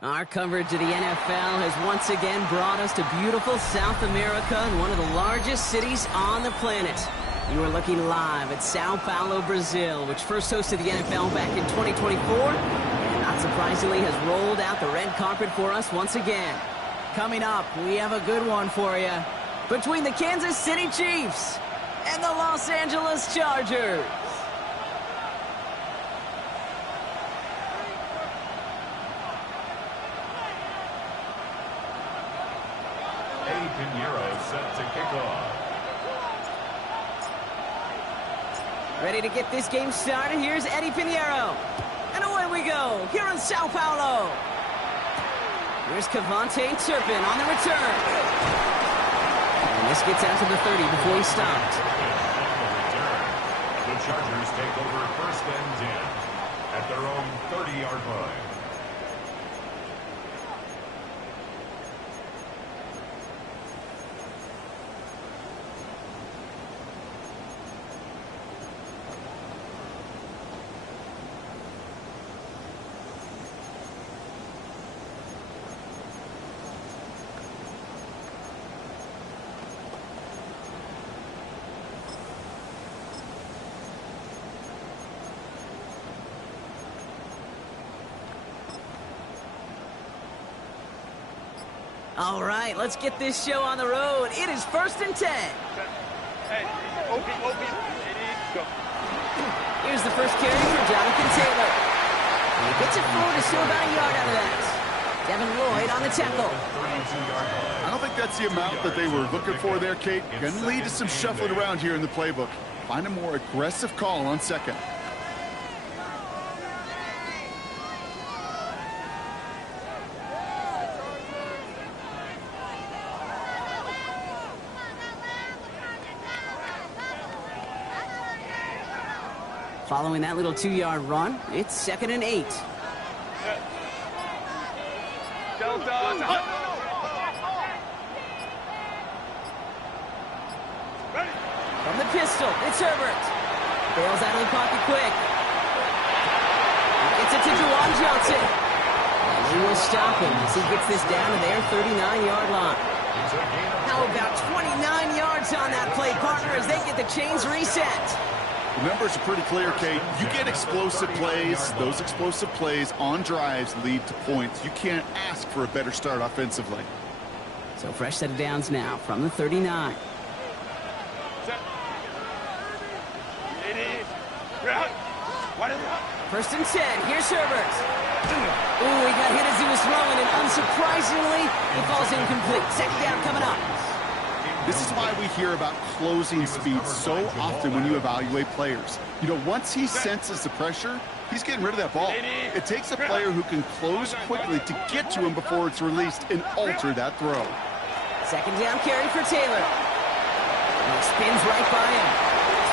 Our coverage of the NFL has once again brought us to beautiful South America and one of the largest cities on the planet. You are looking live at Sao Paulo, Brazil, which first hosted the NFL back in 2024, and not surprisingly has rolled out the red carpet for us once again. Coming up, we have a good one for you. Between the Kansas City Chiefs and the Los Angeles Chargers. Set to kick off. Ready to get this game started. Here's Eddie Pinheiro. And away we go here in Sao Paulo. Here's Cavante Turpin on the return. And this gets out to the 30 before he stopped. The Chargers take over first and 10 at their own 30-yard line. All right, let's get this show on the road. It is first and 10. Hey, go. Here's the first carry for Jonathan Taylor. And he gets it forward to still about a yard out of that. Devin Lloyd on the tackle. I don't think that's the amount that they were looking for there, Kate. Going to lead to some shuffling around here in the playbook. Find a more aggressive call on second. Following that little 2-yard run, it's 2nd and 8. From the pistol, it's Herbert. Bails out of the pocket quick. He gets it to Juwan Johnson. And he will stop him as he gets this down to their 39-yard line. How about 29 yards on that play, partner, as they get the chains reset. The numbers are pretty clear, Kate. You get explosive plays. Those explosive plays on drives lead to points. You can't ask for a better start offensively. So fresh set of downs now from the 39. First and 10. Here's Herbert. Ooh, he got hit as he was throwing, and unsurprisingly, it falls incomplete. Second down coming up. This is why we hear about closing speed so often when you evaluate players. You know, once he senses the pressure, he's getting rid of that ball. It takes a player who can close quickly to get to him before it's released and alter that throw. Second down carry for Taylor. And he spins right by him.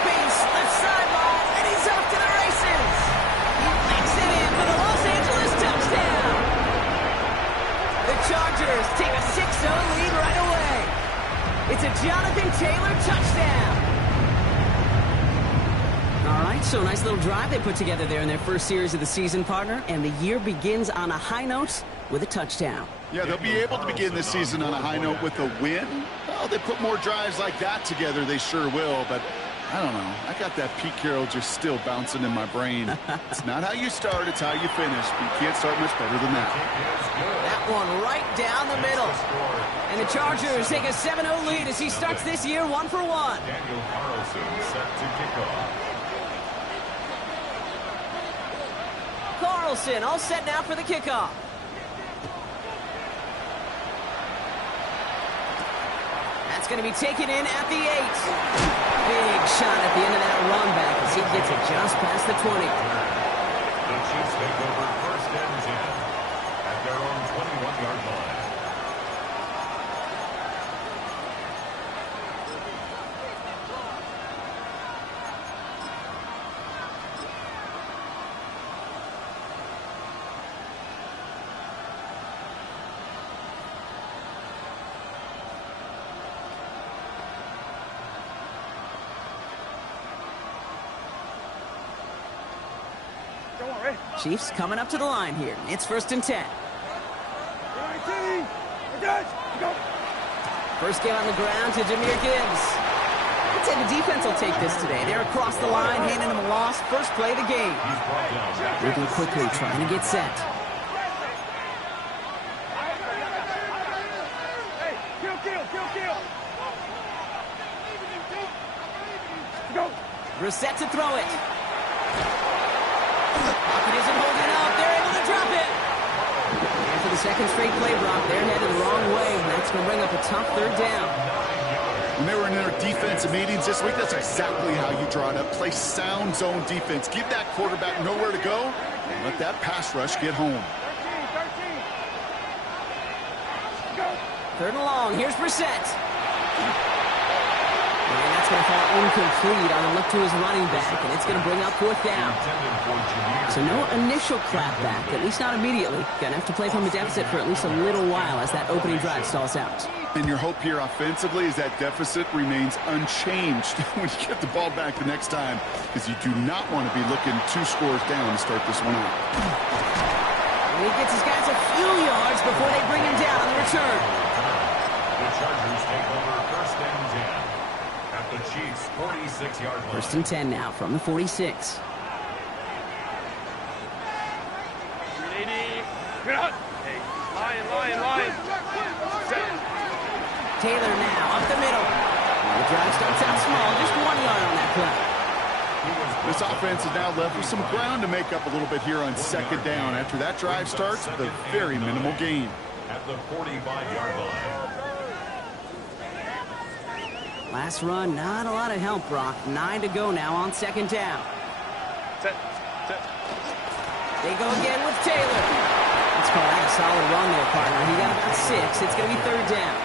Space, left sideline, and he's off to the races. He makes it in for the Los Angeles touchdown. The Chargers take a 6-0 lead right away. It's a Jonathan Taylor touchdown. All right, so a nice little drive they put together there in their first series of the season, partner, and the year begins on a high note with a touchdown. Yeah, they'll be able to begin this season on a high note with a win. Well, they put more drives like that together, they sure will, but I don't know. I got that Pete Carroll just still bouncing in my brain. It's not how you start, it's how you finish. But you can't start much better than that. That one right down the middle. And the Chargers take a 7-0 lead as he starts this year 1 for 1. Daniel Carlson set to kick off. Carlson all set now for the kickoff. That's going to be taken in at the 8. Big shot at the end of that run back as he gets it just past the 20. The Chiefs take over 1st and 10 at their own 21-yard line. Chiefs coming up to the line here. It's 1st and 10. First game on the ground to Jahmyr Gibbs. I'd say the defense will take this today. They're across the line, handing him a loss. First play of the game. Moving quickly, trying to get set. Brissett to throw it. It isn't holding up. They're able to drop it. And for the second straight play, Brock, they're headed the wrong way. And that's going to bring up a tough 3rd down. When they were in their defensive meetings this week, that's exactly how you draw it up. Play sound zone defense. Give that quarterback nowhere to go. And let that pass rush get home. 3rd and long. Here's Brissett. And that's going to fall incomplete on a look to his running back, and it's going to bring up 4th down. So no initial clapback, at least not immediately. Going to have to play from a deficit for at least a little while as that opening drive stalls out. And your hope here offensively is that deficit remains unchanged when you get the ball back the next time, because you do not want to be looking 2 scores down to start this one out. And he gets his guys a few yards before they bring him down on the return. The Chargers take over 1st and 10 at the Chiefs' 46-yard line. 1st and 10 now from the 46. Taylor now up the middle. The drive starts out small, just 1 yard on that play. This offense is now left with some ground to make up a little bit here on 2nd down. After that drive starts with a very minimal gain. At the 45-yard line. Last run, not a lot of help, Brock. 9 to go now on 2nd down. They go again with Taylor. Let's call that a solid run there, partner. He got about 6. It's going to be 3rd down.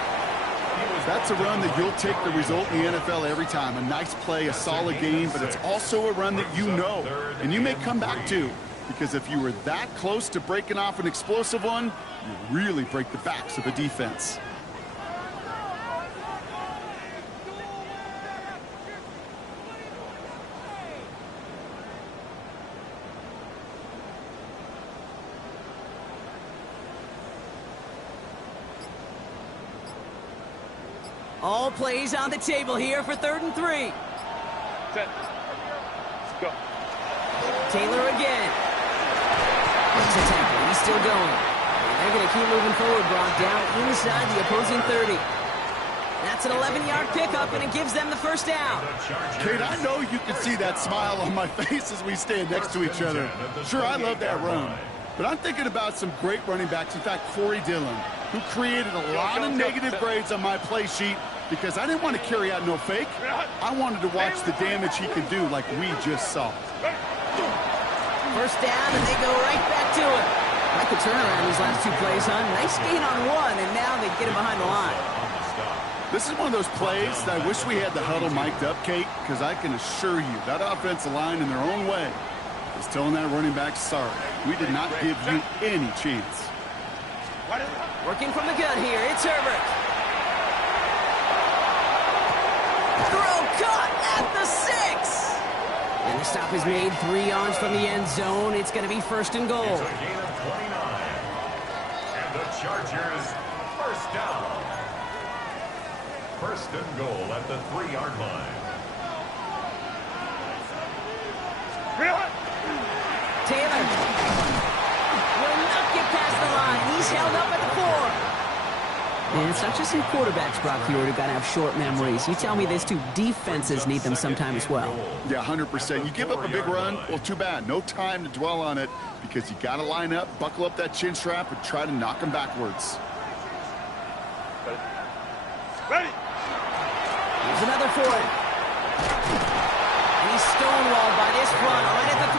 That's a run that you'll take the result in the NFL every time. A nice play, a solid game, but it's also a run that you know and you may come back to, because if you were that close to breaking off an explosive one, you really break the backs of the defense. All plays on the table here for 3rd and 3. Set. Let's go. Taylor again. He's a tackle. He's still going. And they're going to keep moving forward, Brock, down inside the opposing 30. That's an 11-yard pickup, and it gives them the 1st down. Kate, I know you can see that smile on my face as we stand next to each other. Sure, I love that run. But I'm thinking about some great running backs. In fact, Corey Dillon, who created a lot of negative grades on my play sheet because I didn't want to carry out no fake. I wanted to watch the damage he could do like we just saw. 1st down, and they go right back to it. Like the turnaround these last 2 plays, huh? Nice gain on 1, and now they get him behind the line. This is one of those plays that I wish we had the huddle mic'd up, Kate, because I can assure you that offensive line in their own way is telling that running back, sorry, we did not give you any chance. Working from the gun here, it's Herbert. Throw caught at the 6. And the stop is made 3 yards from the end zone. It's going to be 1st and goal. It's a gain of 29. And the Chargers, 1st down. 1st and goal at the 3-yard line. Taylor will not get past the line. He's held up at the 4. And it's not just some quarterbacks, Brock, here who got to have short memories. You tell me this too, defenses need them sometime as well. Yeah, 100%. You give up a big run, well, too bad. No time to dwell on it because you got to line up, buckle up that chin strap, and try to knock them backwards. Ready. Here's another for it. And he's stonewalled by this front right at the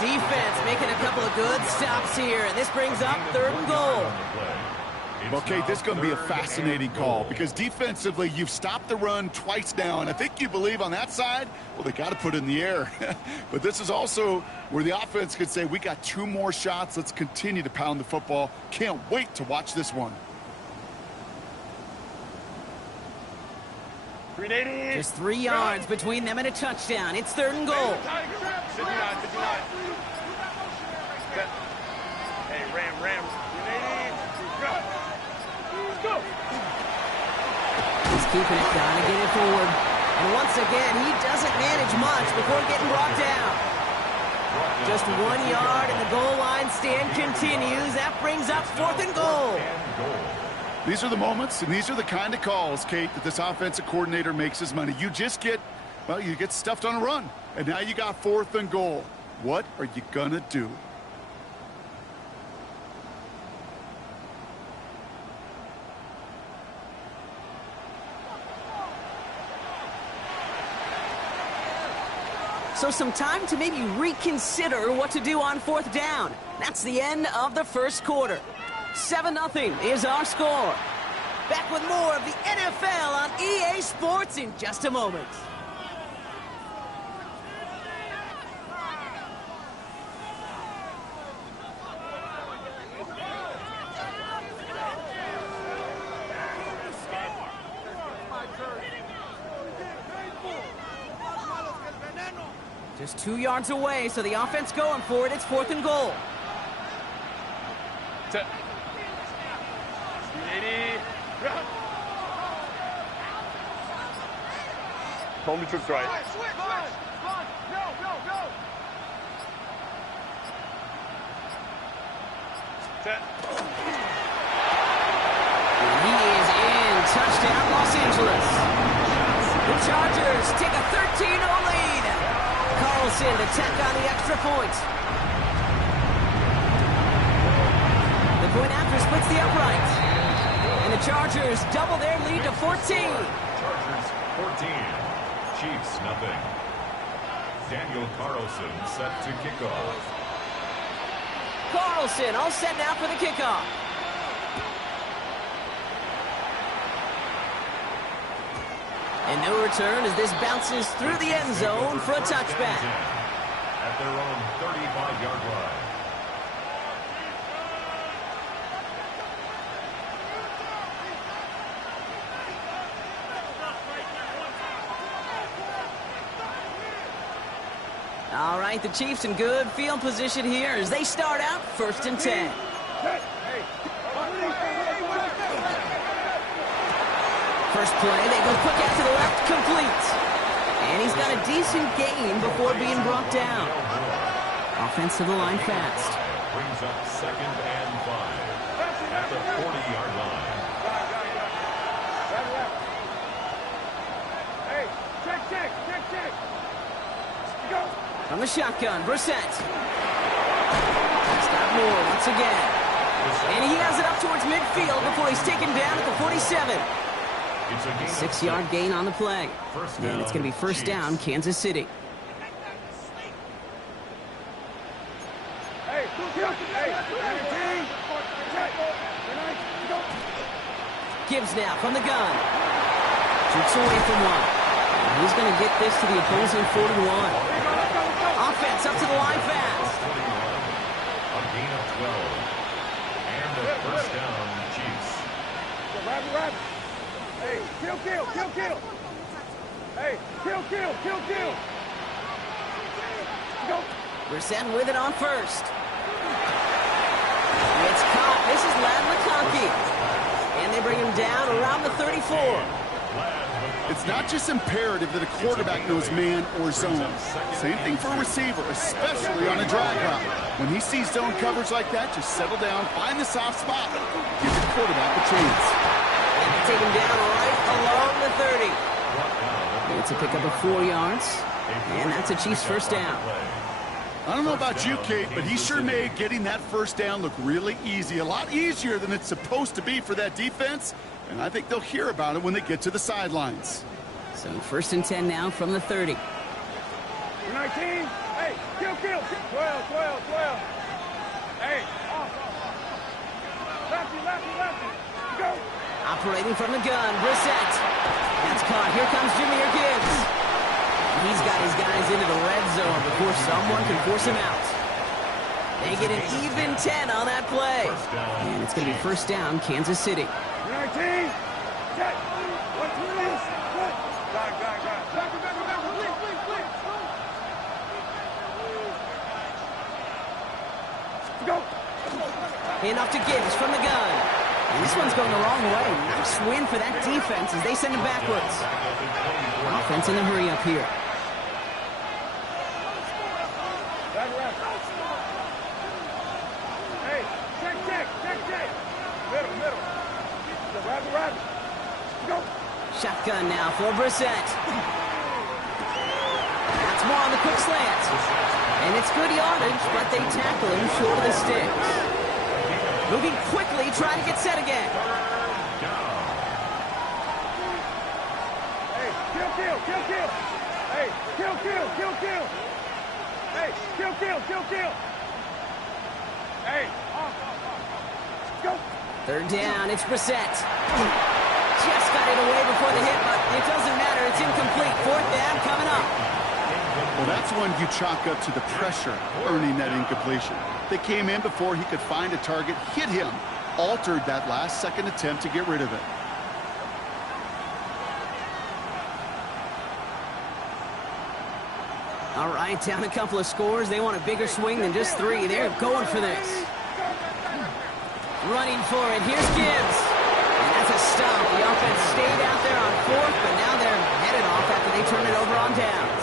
3. Defense making a couple of good stops here, and this brings up 3rd and goal. Okay, this is going to be a fascinating call because defensively, you've stopped the run twice now, and I think you believe on that side, well, they got to put it in the air. But this is also where the offense could say, we got 2 more shots. Let's continue to pound the football. Can't wait to watch this one. Just 3 yards between them and a touchdown. It's 3rd and goal. 59. Hey, Ram. He's keeping it, trying to get it forward. And once again, he doesn't manage much before getting brought down. Just 1 yard, and the goal line stand continues. That brings up 4th and goal. These are the moments, and these are the kind of calls, Kate, that this offensive coordinator makes his money. You just get, well, you get stuffed on a run. And now you got 4th and goal. What are you going to do? So some time to maybe reconsider what to do on 4th down. That's the end of the 1st quarter. 7-0 is our score. Back with more of the NFL on EA Sports in just a moment. Just 2 yards away, so the offense going for it. It's 4th and goal. Home to troops right. Set. He is in. Touchdown, Los Angeles. The Chargers take a 13-0 lead. Carlson to tack on the extra point. The point after splits the upright. And the Chargers double their lead to 14. Chargers 14. Chiefs nothing. Daniel Carlson set to kickoff. Carlson all set now for the kickoff. And no return as this bounces through the end zone for a touchback. At their own 35-yard line. All right, the Chiefs in good field position here as they start out 1st and 10. First play, they go quick out to the left, complete. And he's got a decent gain before being brought down. Offense to the line fast. Brings up 2nd and 5 at the 40-yard line. Hey, check. Go. From the shotgun, Brissett. Stop Moore once again. And he has it up towards midfield before he's taken down at the 47. 6-yard gain on the play. And it's going to be 1st down, Kansas City. Gibbs now from the gun. Shoots away from one. And he's going to get this to the opposing 41. Offense up to the line fast. A gain of 12. And the 1st down, Chiefs. Rabbit. Hey, kill. Hey, kill. Go. Brissett with it on 1st. It's caught. This is Ladd McConkey. And they bring him down around the 34. Ladd It's not just imperative that a quarterback knows man or zone. Same thing for a receiver, especially on a drag route. When he sees zone coverage like that, just settle down, find the soft spot, give the quarterback a chance. Take him down right along the 30. It's a pickup of 4 yards, and that's a Chiefs first down. I don't know about you, Kate, but he sure made getting that first down look really easy. A lot easier than it's supposed to be for that defense, and I think they'll hear about it when they get to the sidelines. So first and 10 now from the 30. 19. Hey, kill. 12. Hey, off. Lefty. Go. Operating from the gun, Brissett. That's caught. Here comes Jahmyr Gibbs. He's got his guys into the red zone before someone can force him out. They get an even 10 on that play. And it's going to be first down, Kansas City. 19. Check. 1, 2, Got it. Go. Handoff to Gibbs from the gun. And this one's going the wrong way. Nice win for that defense as they send him backwards. Offense in the hurry up here. Hey, check. Middle. Rabbit. Go. Shotgun now for Brissett. That's more on the quick slant. And it's good yardage, but they tackle him short of the sticks. Moving quickly, trying to get set again. Hey, kill. Hey, kill. Hey, kill. Hey, off. Go. Third down, it's Brissett. Just got it away before the hit, but it doesn't matter. It's incomplete. Fourth down coming up. Well, that's one you chalk up to the pressure earning that incompletion. They came in before he could find a target, hit him, altered that last-second attempt to get rid of it. All right, down a couple of scores. They want a bigger swing than just 3. They're going for this. Running for it. Here's Gibbs. And that's a stop. The offense stayed out there on 4th, but now they're headed off after they turn it over on downs.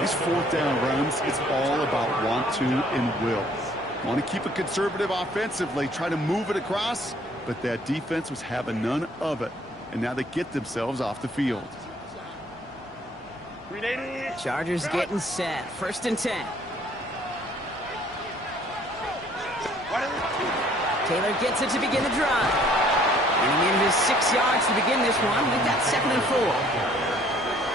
These fourth down runs, it's all about want to and will. Want to keep it conservative offensively, try to move it across, but that defense was having none of it. And now they get themselves off the field. Chargers getting set. First and 10. Taylor gets it to begin the drive. And in his 6 yards to begin this one. We've got 2nd and 4.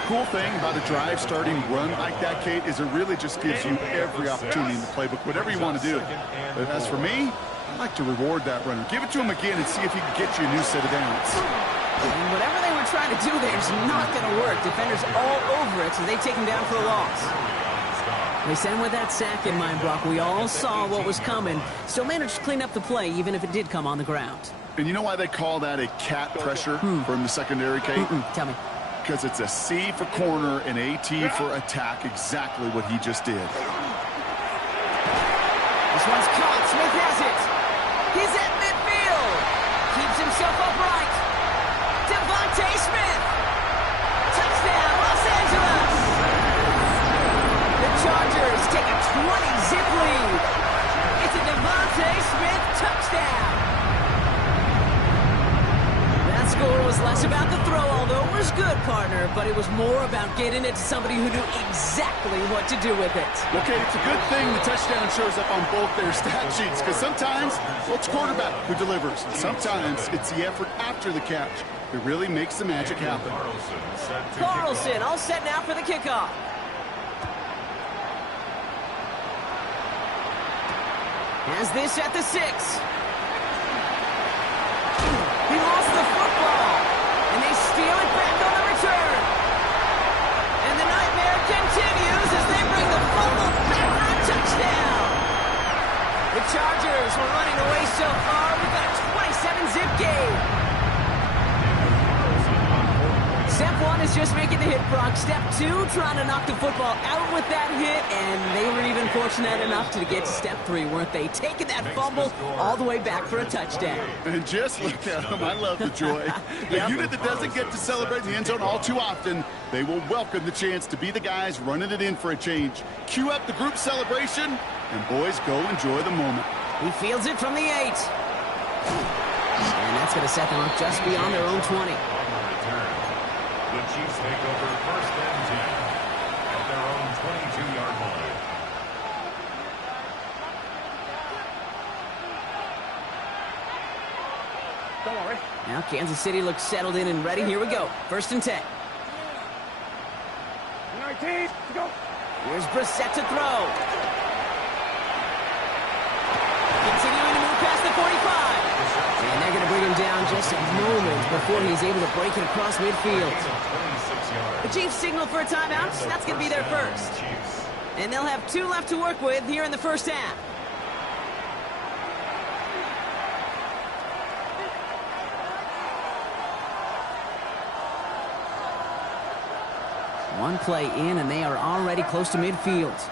Cool thing about a drive starting run like that, Kate, is it really just gives you every opportunity in the playbook, whatever you want to do. But as for me, I like to reward that runner. Give it to him again and see if he can get you a new set of downs. And whatever they were trying to do there is not going to work. Defenders all over it, so they take him down for a loss. They sent him with that sack in mind, Brock. We all saw what was coming. Still managed to clean up the play, even if it did come on the ground. And you know why they call that a cat pressure from the secondary, Kate? Tell me. Because it's a C for corner and AT for attack, exactly what he just did. This one's caught. Smith has it. He's at midfield. Keeps himself upright. Devontae Smith. Touchdown, Los Angeles. The Chargers take a 20-zip lead. It's a Devontae Smith touchdown. That score was less about the throw, although it was good, partner, but it was more about getting it to somebody who knew exactly what to do with it. Okay, it's a good thing the touchdown shows up on both their stat sheets, because sometimes, well, it's quarterback who delivers. Sometimes it's the effort after the catch that really makes the magic happen. Carlson all set now for the kickoff. Has this at the 6. He lost the football, and they steal it back on the return. And the nightmare continues as they bring the fumble back for a touchdown. The Chargers were running away so far. We've got a 27-zip game. Step 1 is just making the hit Brock. Step 2, trying to knock the football out with that hit, and they were even fortunate enough to get to step 3, weren't they? Taking that fumble all the way back for a touchdown. And just look at them. I love the joy. A unit that doesn't get to celebrate in the end zone all too often, they will welcome the chance to be the guys running it in for a change. Cue up the group celebration, and boys, go enjoy the moment. He fields it from the 8. And that's going to set them up just beyond their own 20. The Chiefs take over first and 10 at their own 22-yard line. Don't worry. Now Kansas City looks settled in and ready. Here we go. First and 10. 19, go. Here's Brissett to throw. Continuing to move past the 45. And they're going to bring him down just a moment before he's able to break it across midfield. The Chiefs signal for a timeout. That's going to be their first. And they'll have 2 left to work with here in the first half. One play in, and they are already close to midfield.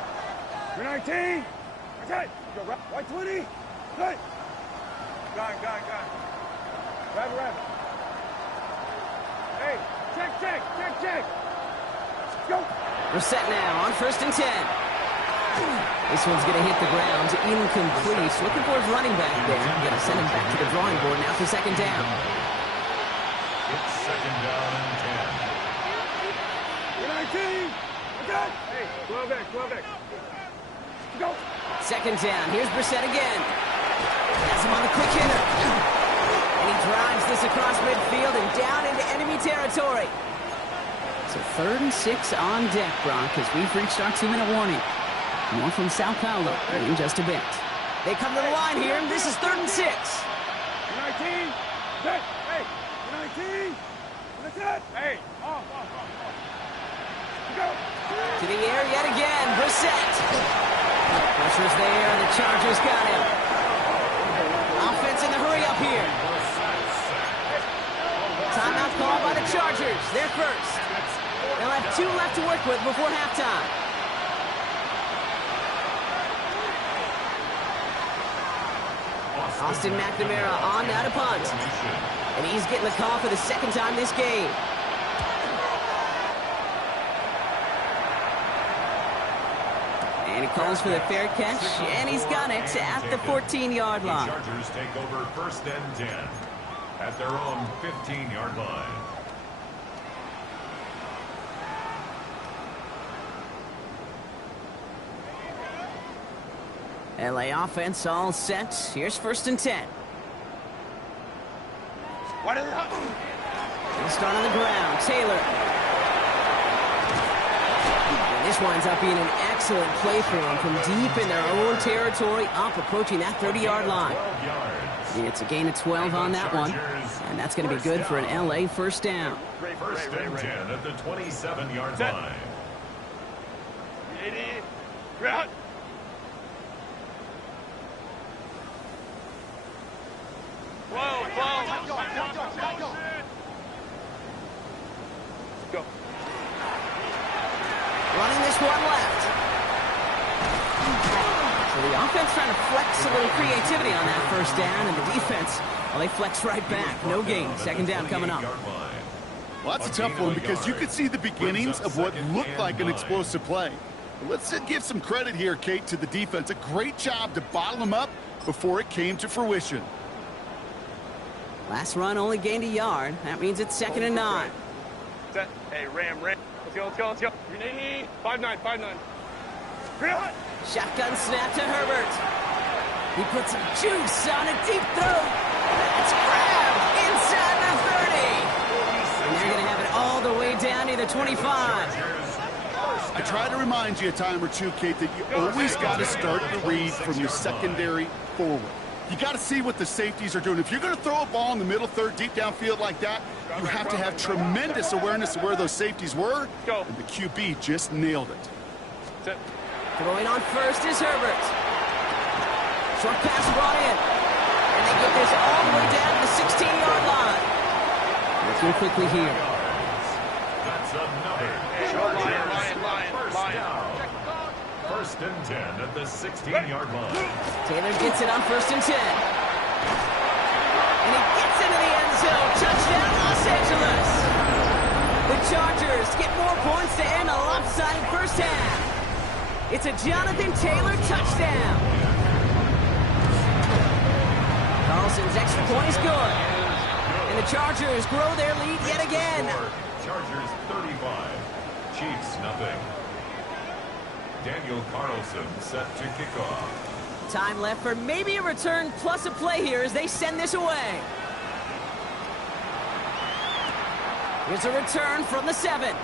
19. Okay. Go right. White 20. Good. Got it. Rabbit. Hey, check. Go. Brissett now on first and 10. This one's going to hit the ground. Incomplete. Looking for his running back there. Going to send him back to the drawing board now for second down. It's second down and 10. 19. Okay. Hey, 12X. Go. Second down. Here's Brissett again. Has him on the quick hitter. And he drives this across midfield and down into enemy territory. So 3rd and 6 on deck, Brock, as we've reached our 2-minute warning. More from Sao Paulo in just a bit. They come to the line here, and this is 3rd and 6. 19. Good. Hey, 19. That's it. Hey, off. Go. To the air yet again. Brissett. Pressure's there, and the Chargers got him. Offense in the hurry up here. Timeout called by the Chargers. They're first. They'll have 2 left to work with before halftime. Austin McNamara on now to punt. And he's getting the call for the second time this game. And he calls for the fair catch, and he's got it at the 14-yard line. The Chargers take over first and 10 at their own 15-yard line. LA offense all set. Here's first and 10. What is it? They'll start on the ground. Taylor. And this winds up being an excellent play for them from deep in their own territory, up approaching that 30-yard line. It's a gain of 12 on that one, and that's going to be good for an LA first down. First and 10 at the 27-yard line. 80. Ground. Go. Running this one left. So the offense trying to flex a little creativity on that first down, and the defense, well, they flex right back. No gain. Second down coming up. Well, that's a tough one because you could see the beginnings of what looked like an explosive play. But let's give some credit here, Kate, to the defense. A great job to bottle them up before it came to fruition. Last run only gained a yard. That means it's second and 9. Set. Hey, Ram. Let's go. 5-9. Ground. Shotgun snap to Herbert. He puts some juice on a deep throw. That's grabbed inside the 30. And they're going to have it all the way down to the 25. I try to remind you a time or two, Kate, that you always got to start the read from your secondary forward. You got to see what the safeties are doing. If you're going to throw a ball in the middle third, deep downfield like that, you have to have tremendous awareness of where those safeties were. And the QB just nailed it. Set. Throwing on first is Herbert. Short pass brought in. And they get this all the way down to the 16-yard line. Looking quickly here. That's another First down. First and 10 at the 16-yard line. Taylor gets it on first and 10. And he gets into the end zone. Touchdown, Los Angeles. The Chargers get more points to end a lopsided first half. It's a Jonathan Taylor touchdown. Carlson's extra point is good. And the Chargers grow their lead yet again. Chargers 35. Chiefs nothing. Daniel Carlson set to kick off. Time left for maybe a return plus a play here as they send this away. Here's a return from the 7.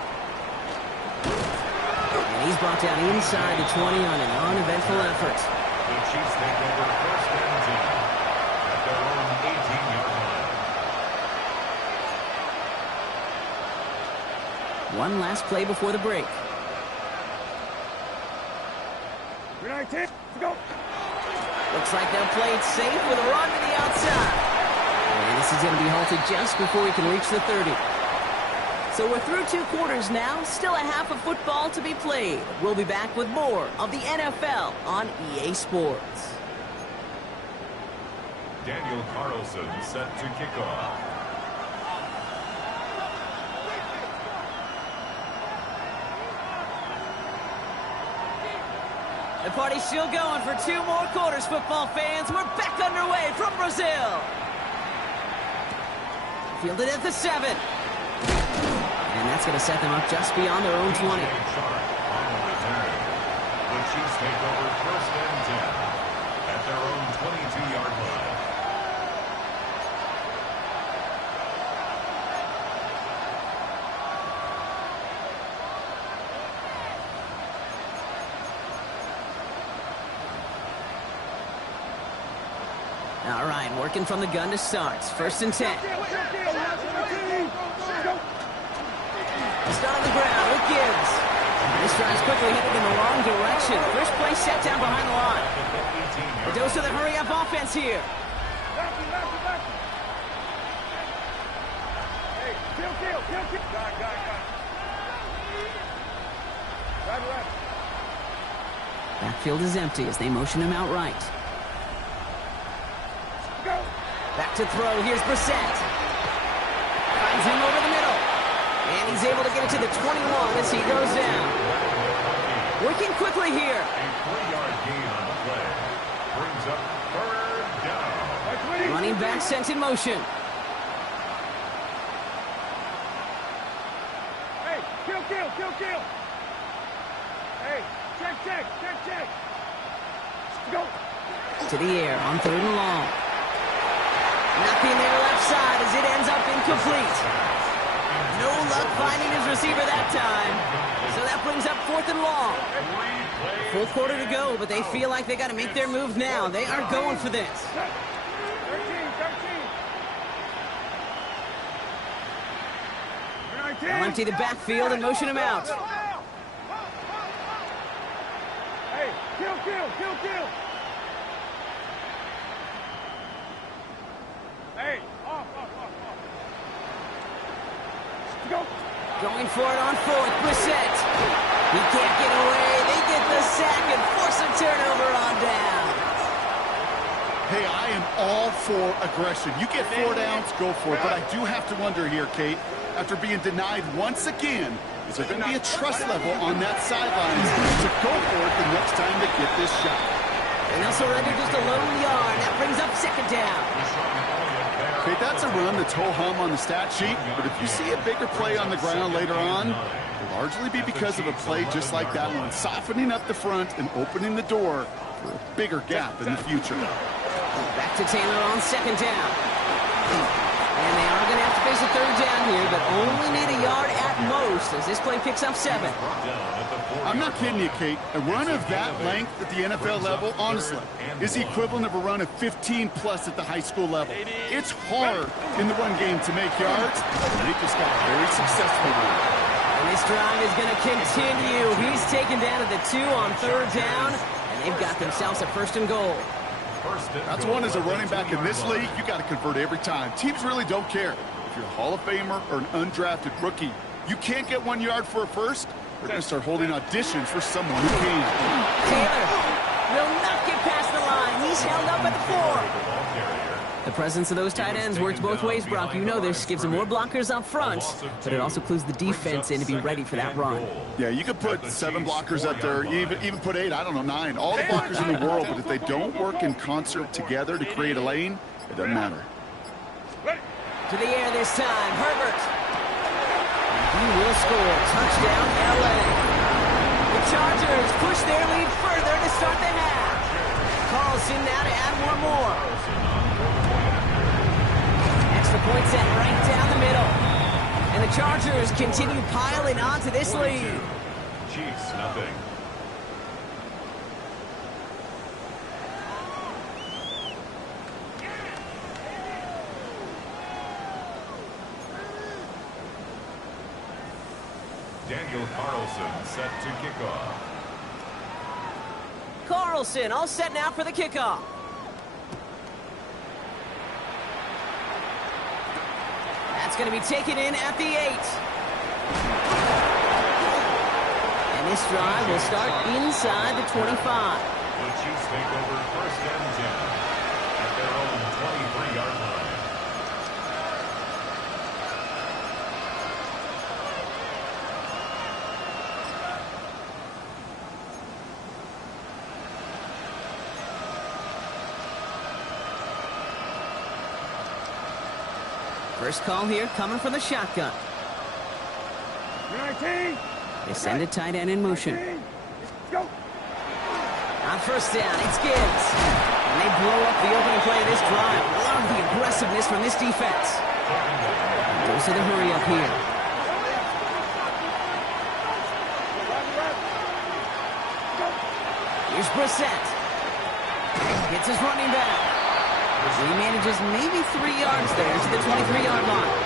And he's brought down inside the 20 on an uneventful effort. The Chiefs take over first and 10 at their own 18-yard line. One last play before the break. 319, go. Looks like they'll play it safe with a run to the outside. And this is going to be halted just before he can reach the 30. So we're through 2 quarters now, still a half of football to be played. We'll be back with more of the NFL on EA Sports. Daniel Carlson set to kick off. The party's still going for 2 more quarters, football fans. We're back underway from Brazil. Fielded at the 7. And that's going to set them up just beyond their own 20. On the return. The Chiefs take over first and 10 at their own 22-yard line. All right, working from the gun to start. First and 10. Start on the ground with Gibbs. This drive's quickly headed in the wrong direction. First play set down behind the line. A dose of the hurry-up offense here. Hey, kill. Got. Right. Backfield is empty as they motion him out right. Go. Back to throw. Here's Brissett. Finds him over the middle. And he's able to get it to the 21 as he goes down. Working quickly here. A 3-yard gain on the play. Brings up third down. Running back sent in motion. Hey, kill. Hey, check. Go. To the air on 3rd and long. Nothing there left side as it ends up incomplete. No luck finding his receiver that time. So that brings up 4th and long. Full quarter to go, but they feel like they got to make their move now. They are going for this. 13. They'll empty the backfield and motion him out. Hey, kill. Hey, off. Go. Going for it on 4th. Brissett. He can't get away. They get the sack and force a turnover on down. Hey, I am all for aggression. You get 4 downs, go for it. But I do have to wonder here, Kate, after being denied once again, is there going to be a trust level on that sideline to go for it the next time they get this shot? And they'll surrender just a lone yard. That brings up 2nd down. Okay, that's a run that's ho-hum on the stat sheet, but if you see a bigger play on the ground later on, it'll largely be because of a play just like that one, softening up the front and opening the door for a bigger gap in the future. Back to Taylor on 2nd down. And they are going to have to face a 3rd down here, but only need a yard at most as this play picks up 7. I'm not kidding you, Kate. A run of that length at the NFL level, honestly, is the equivalent of a run of 15-plus at the high school level. It's hard in the run game to make yards, and they just got a very successful one. And this drive is going to continue. He's taken down at the 2 on 3rd down, and they've got themselves a 1st and goal. That's one as a running back in this league, you got to convert every time. Teams really don't care. If you're a Hall of Famer or an undrafted rookie, you can't get 1 yard for a first, They're going to start holding auditions for someone who can. Taylor will not get past the line. He's held up at the 4. The presence of those tight ends works both ways, Brock. You know this gives them more blockers up front, but it also clues the defense in to be ready for that run. Yeah, you could put 7 blockers up there, even put 8, I don't know, 9. All the blockers in the world, but if they don't work in concert together to create a lane, it doesn't matter. To the air this time, Herbert. He will score. Touchdown, LA. The Chargers push their lead further to start the half. Carlson now to add one more. Extra point set right down the middle. And the Chargers continue piling onto this lead. Chiefs, nothing. Daniel Carlson set to kick off. Carlson all set now for the kickoff. That's going to be taken in at the 8. And this drive will start inside the 25. The Chiefs take over 1st and 10 at their own 23-yard line. First call here coming from the shotgun. 19. They send a tight end in motion. Go. On first down, it's Gibbs. And they blow up the opening play of this drive. Love the aggressiveness from this defense. Goes to the hurry up here. Here's Brissett. Gets his running back. He manages maybe 3 yards there to the 23-yard line.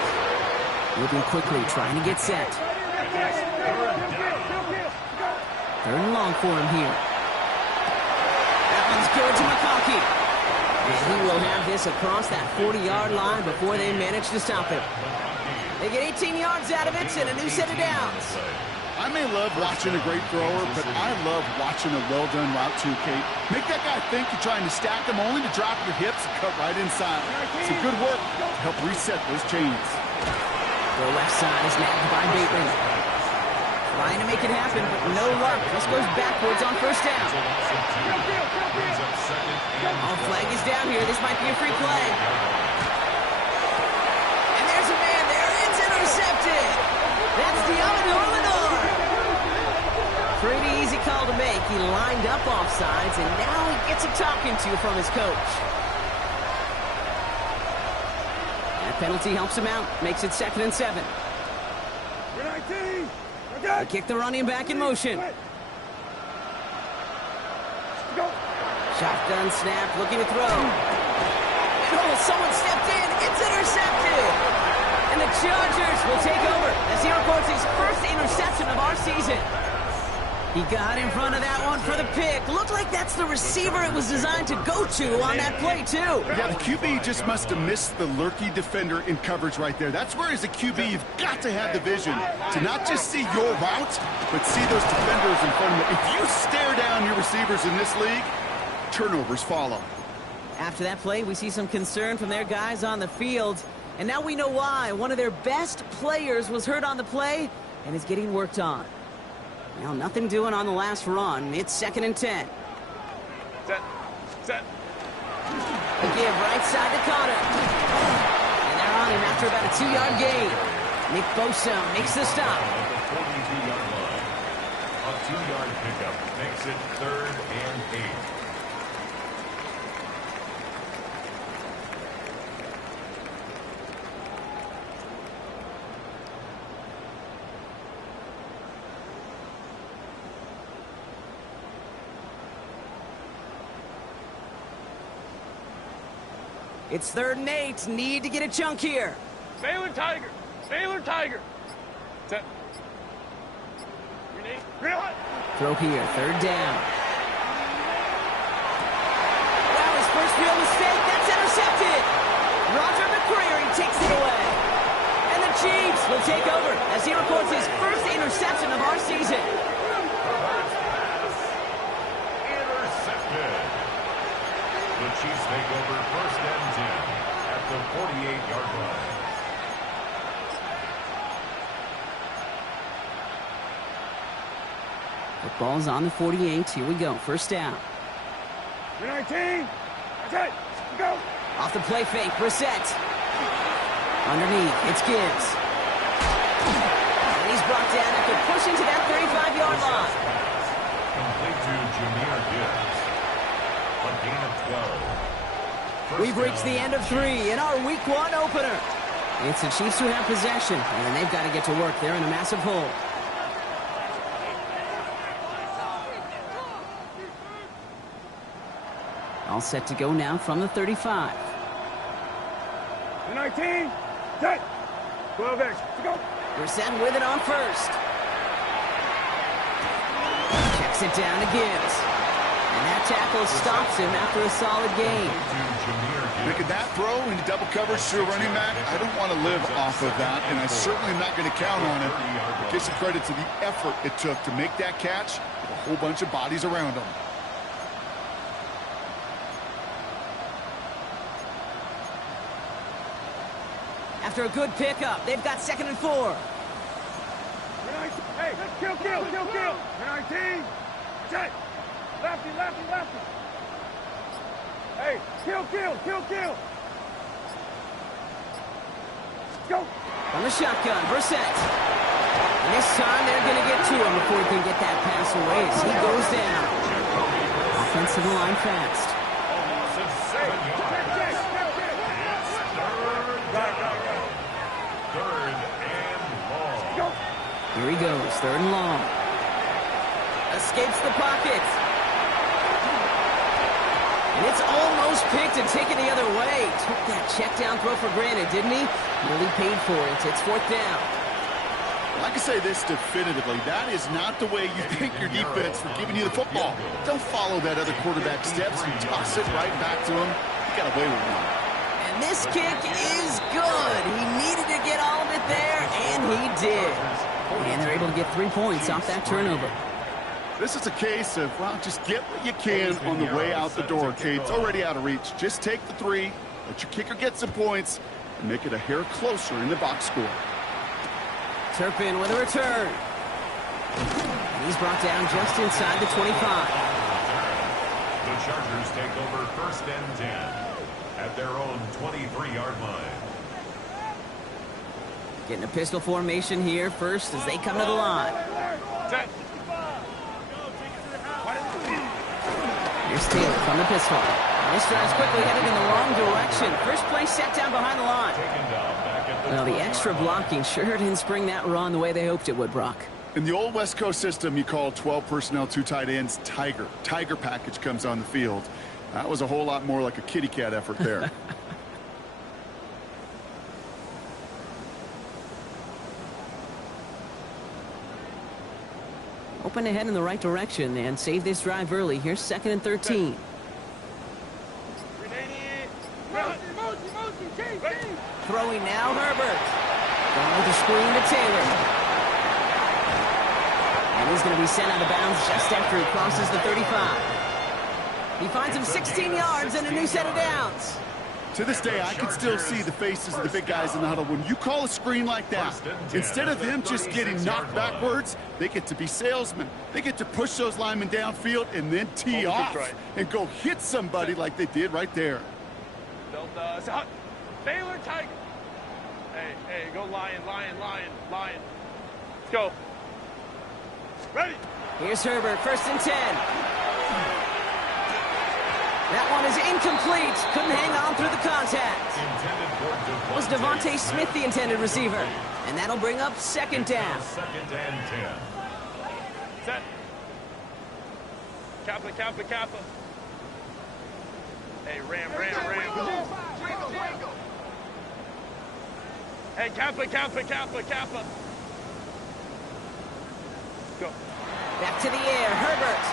Moving quickly, trying to get set. 3rd and long for him here. That one's good to McConkey. And he will have this across that 40-yard line before they manage to stop him. They get 18 yards out of it and a new set of downs. I may love watching a great thrower, but I love watching a well-done route too, Kate. Make that guy think you're trying to stack him only to drop your hips and cut right inside. It's a good work to help reset those chains. The left side is nabbed by Bateman. Trying to make it happen, but no luck. This goes backwards on first down. All flag is down here. This might be a free play. And there's a man there. It's intercepted. That's Diamador Lenore. Pretty easy call to make. He lined up offsides, and now he gets a talking to from his coach. That penalty helps him out. Makes it 2nd and 7. 19. They kick the running back in motion. Go. Shotgun snap, looking to throw. Oh, someone stepped in. It's intercepted. And the Chargers will take over as he records his first interception of our season. He got in front of that one for the pick. Looked like that's the receiver it was designed to go to on that play, too. Yeah, the QB just must have missed the lurky defender in coverage right there. That's where, as a QB, you've got to have the vision to not just see your route, but see those defenders in front of you. If you stare down your receivers in this league, turnovers follow. After that play, we see some concern from their guys on the field. And now we know why. One of their best players was hurt on the play and is getting worked on. Well, nothing doing on the last run. It's 2nd and 10. Set. A give right side to Connor. And they're on him after about a 2-yard gain. Nick Bosa makes the stop. The 42-yard line. A 2-yard pickup makes it 3rd and 8. It's 3rd and 8. Need to get a chunk here. Baylor Tiger. Baylor Tiger. Set. Grenade. Throw here. 3rd down. Wow, his first real mistake. That's intercepted. Roger McCreary takes it away. And the Chiefs will take over as he records his first interception of our season. Intercepted. The Chiefs take over first and 10 at the 48-yard line. The ball's on the 48. Here we go. First down. 19. That's it. Go. Off the play fake. Brissett. Underneath. It's Gibbs. And he's brought down after pushing to that 35-yard line. Complete to Jameer Gibbs. A gain of 12. We've reached the end of 3 in our Week 1 opener. It's the Chiefs who have possession, and they've got to get to work. They're in a massive hole. All set to go now from the 35. 19. Set. 12X. Go. Brissett with it on first. Checks it down to Gibbs. And that tackle stops him after a solid gain. Making that throw into double coverage to a running back, I don't want to live off of that, and I certainly am not going to count on it. Give some credit to the effort it took to make that catch with a whole bunch of bodies around him. After a good pickup, they've got 2nd and 4. Hey, kill. 19. Set. Lefty. Hey, kill. Go. From the shotgun, Brissett. And this time they're going to get to him before he can get that pass away as he goes down. Offensive line fast. Here he goes, 3rd and long. Escapes the pocket. And it's almost picked and taken the other way. Took that check down throw for granted, didn't he? Really paid for it. It's 4th down. I can say this definitively. That is not the way you thank your defense for giving you the football. Don't follow that other quarterback steps and toss it right back to him. You got away with one. And this kick is good. He needed to get all of it there, and he did. And they're able to get 3 points off that turnover. This is a case of, well, just get what you can on the way out the door, Kate. It's already out of reach. Just take the 3, let your kicker get some points, and make it a hair closer in the box score. Turpin with a return. And he's brought down just inside the 25. The Chargers take over first and 10 at their own 23-yard line. Getting a pistol formation here first as they come to the line. Here's Taylor from the pistol. And this drive's quickly headed in the wrong direction. First play set down behind the line. Well, the extra blocking sure didn't spring that run the way they hoped it would, Brock. In the old West Coast system, you call 12 personnel, 2 tight ends, Tiger. Tiger package comes on the field. That was a whole lot more like a kitty cat effort there. Open ahead in the right direction and save this drive early. Here's 2nd and 13. Throwing now, Herbert. Going with the screen to Taylor. And he's going to be sent out of bounds just after he crosses the 35. He finds him 16 yards and a new set of downs. To this day, I can still see the faces of the big guys in the huddle. When you call a screen like that, instead of them just getting knocked backwards, they get to be salesmen. They get to push those linemen downfield and then tee off and go hit somebody like they did right there. Baylor Tiger. Hey, go lion. Let's go. Ready. Here's Herbert, 1st and 10. That one is incomplete. Couldn't hang on through the contact. Was Devontae Smith the intended receiver? And that'll bring up 2nd down. 2nd and 10. Set. Kappa. Hey, Ram. Hey, Kappa. Go. Back to the air, Herbert.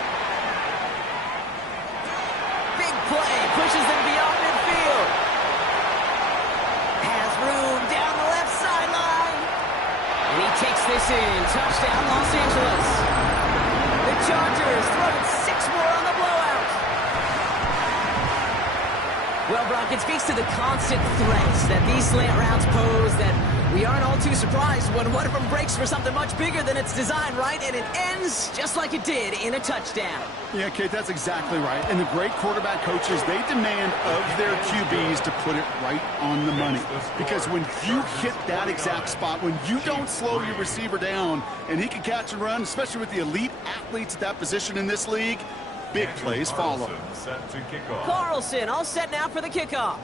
Big play, pushes them beyond midfield. Has room down the left sideline. this in. Touchdown, Los Angeles. The Chargers throwing 6 more on the blowout. Well, Brock, it speaks to the constant threats that these slant routes pose that we aren't all too surprised when one of them breaks for something much bigger than its design, right? And it ends just like it did in a touchdown. Yeah, Kate, that's exactly right. And the great quarterback coaches, they demand of their QBs to put it right on the money. Because when you hit that exact spot, when you don't slow your receiver down and he can catch and run, especially with the elite athletes at that position in this league, big plays follow. Set to kick off. Carlson all set now for the kickoff.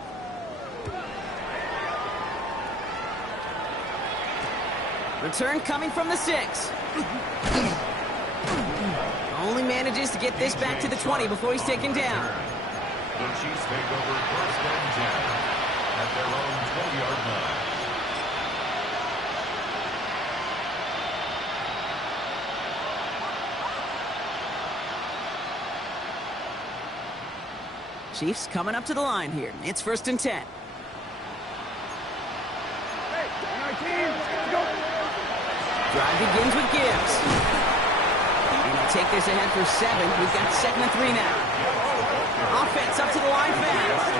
Return coming from the 6. Only manages to get this back to the 20 before he's taken down. The Chiefs take over 1st and 10 at their own 20-yard line. Chiefs coming up to the line here. It's 1st and 10. Hey, 19, let's go. Drive begins with Gibbs. And they take this ahead for 7. We've got 2nd and 3 now. Offense up to the line fast.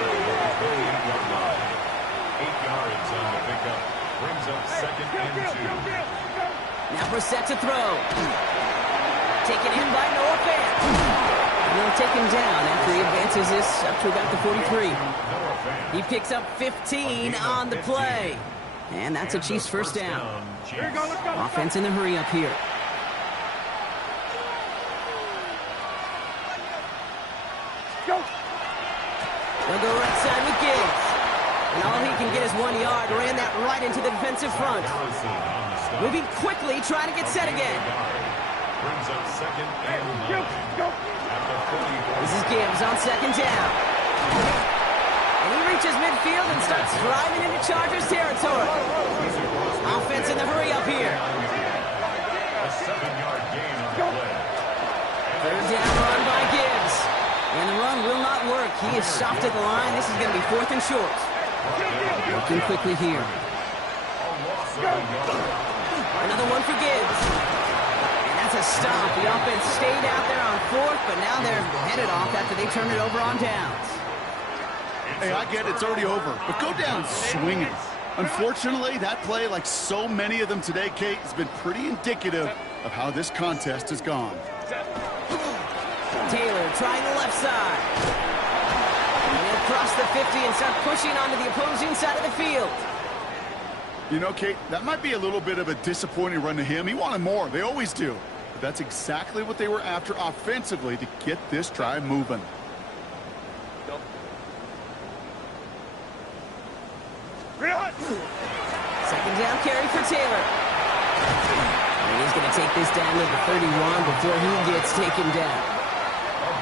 8 yards on the pickup. Brings up 2nd and 2. Now Brissett to throw. Taken in by Noah Fant. And they'll take him down after he advances this up to about the 43. He picks up 15 on the play. And that's a Chiefs first down. Here you go, let's go. Offense in the hurry up here. Go. They'll go right side with Gibbs. And all he can get is 1 yard. Ran that right into the defensive front. Moving quickly, trying to get set again. Brings up 2nd and 9. Go. At the 44. This is Gibbs on 2nd down. And he reaches midfield and starts driving into Chargers territory. Offense in the hurry up here. A 7-yard gain on the play. 3rd down run by Gibbs. And the run will not work. He is stopped at the line. This is going to be 4th and short. Working quickly here. Another one for Gibbs. And that's a stop. The offense stayed out there on 4th, but now they're headed off after they turn it over on downs. Hey, I get it's already over, but go down swinging. Unfortunately, that play, like so many of them today, Kate, has been pretty indicative of how this contest has gone. Taylor trying the left side. And he'll cross the 50 and start pushing onto the opposing side of the field. You know, Kate, that might be a little bit of a disappointing run to him. He wanted more. They always do. But that's exactly what they were after offensively to get this drive moving. Second down carry for Taylor. And he's going to take this down to the 31 before he gets taken down.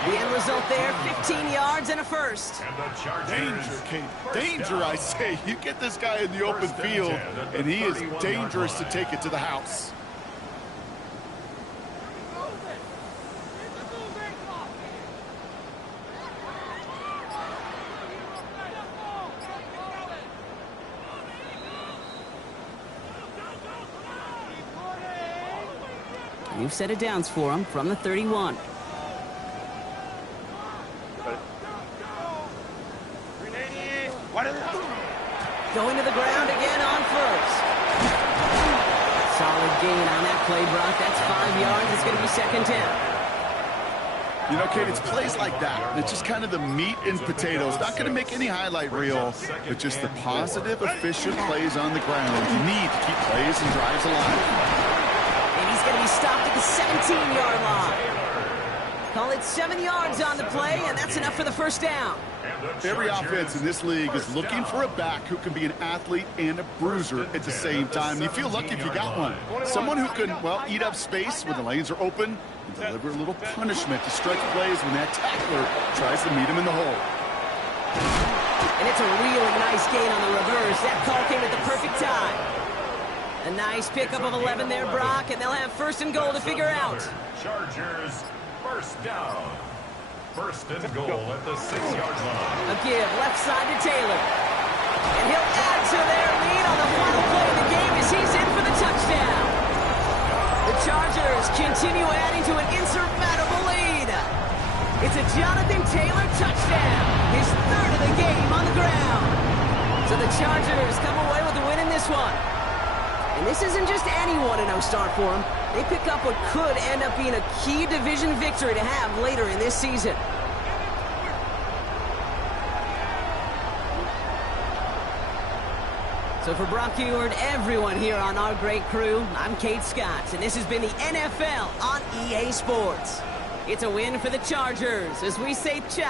The end result there, 15 yards and a first. And the Chargers. Danger, Kate. Danger, I say. You get this guy in the open field, and he is dangerous to take it to the house. You've set it downs for him from the 31. Going to the ground again on 1st. Solid gain on that play, Brock. That's 5 yards. It's going to be 2nd down. You know, Kate, it's plays like that. It's just kind of the meat and potatoes. Not going to make any highlight reel, but just the positive, efficient plays on the ground. You need to keep plays and drives alive. And he's going to be stopped at the 17-yard line. Call it 7 yards on the play, and that's enough for the first down. Every offense in this league is looking for a back who can be an athlete and a bruiser at the same time. You feel lucky if you got one. Someone who can, well, eat up space when the lanes are open and deliver a little punishment to stretch plays when that tackler tries to meet him in the hole. And it's a really nice gain on the reverse. That call came at the perfect time. A nice pickup of 11 there, Brock, and they'll have 1st and goal to figure out. Chargers, 1st down. 1st and goal at the 6-yard line. A give left side to Taylor. And he'll add to their lead on the final play of the game as he's in for the touchdown. Chargers continue adding to an insurmountable lead. It's a Jonathan Taylor touchdown, his third of the game on the ground. So the Chargers come away with the win in this one. And this isn't just any 1-0 start for them. They pick up what could end up being a key division victory to have later in this season. So for Brock Eward, everyone here on our great crew, I'm Kate Scott, and this has been the NFL on EA Sports. It's a win for the Chargers as we say ciao.